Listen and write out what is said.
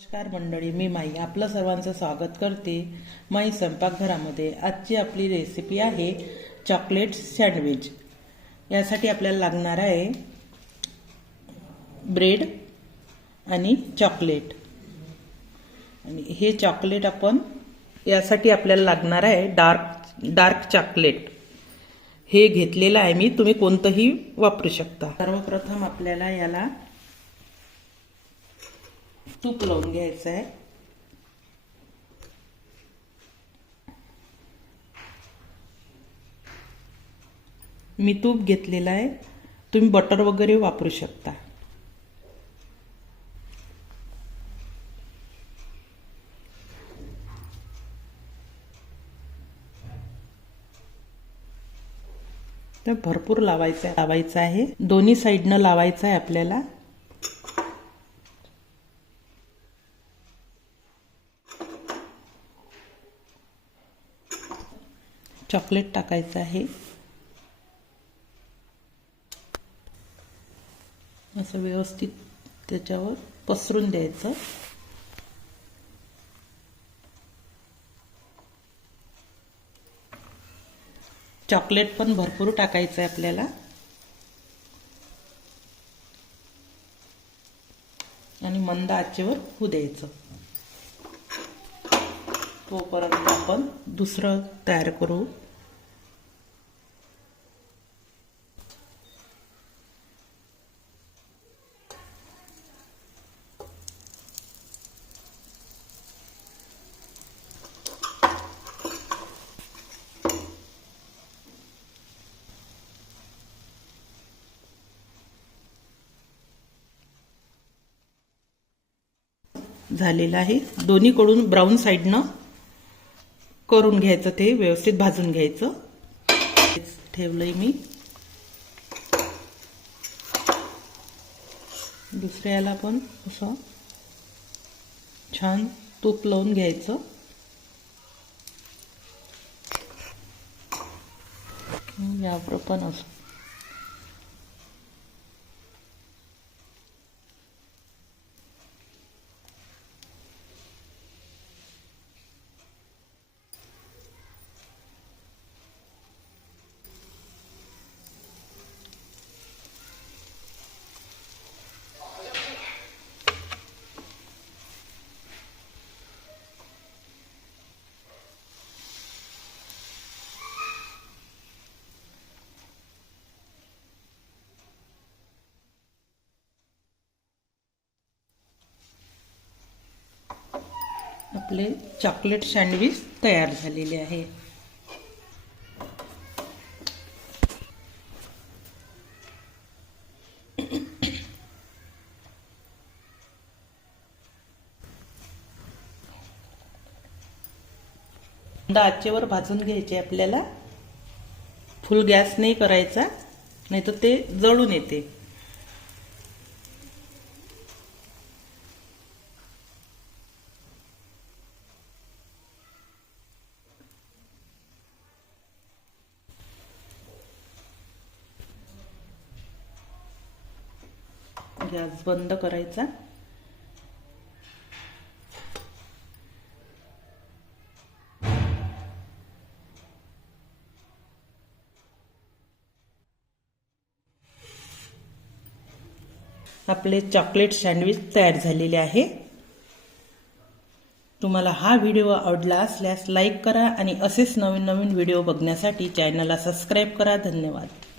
नमस्कार मंडळी, मी माई आपलं सर्वांचं स्वागत करते माई स्वयंपाकघरामध्ये। आजची आपली रेसिपी आहे चॉकलेट सँडविच। यासाठी आपल्याला लागणार आहे ब्रेड आणि चॉकलेट। आणि हे चॉकलेट आपण यासाठी आपल्याला लागणार आहे डार्क चॉकलेट। हे घेतलेलं आहे मी, तुम्ही कोणतंही वापरू शकता। सर्वप्रथम आपल्याला याला तूप लावून घ्यायचं आहे। मी तूप घेतलेलं आहे, तुम्ही बटर वगैरे वापरू शकता। तर भरपूर लावायचं आहे, दोन्ही साइडनं लावायचं आहे आपल्याला। चॉकलेट टाकायचं आहे, असं व्यवस्थित त्याच्यावर पसरून द्यायचं। चॉकलेट पण भरपूर टाकायचं आहे आपल्याला आणि मंद आचेवर होऊ द्यायचं। तोपर्यंत आपण दुसरं तयार करू। झालेलं आहे, दोन्हीकडून ब्राऊन साइडनं करून घ्यायचं, ते व्यवस्थित भाजून घ्यायचं। ठेवलंय मी। दुसऱ्याला पण असं छान तूप लावून घ्यायचं। यावर पण असं आपले चॉकलेट सँडविच तयार झालेले आहे। मंद आचेवर भाजून घ्यायचे आपल्याला, फुल गॅस नाही करायचा, नाही तर ते जळून येते। गॅस बंद करायचा। आपले चॉकलेट सँडविच तयार झालेले आहे। तुम्हाला हा व्हिडिओ आवडला असल्यास लाईक करा आणि असेच नवीन नवीन व्हिडिओ बघण्यासाठी चॅनलला सबस्क्राइब करा। धन्यवाद।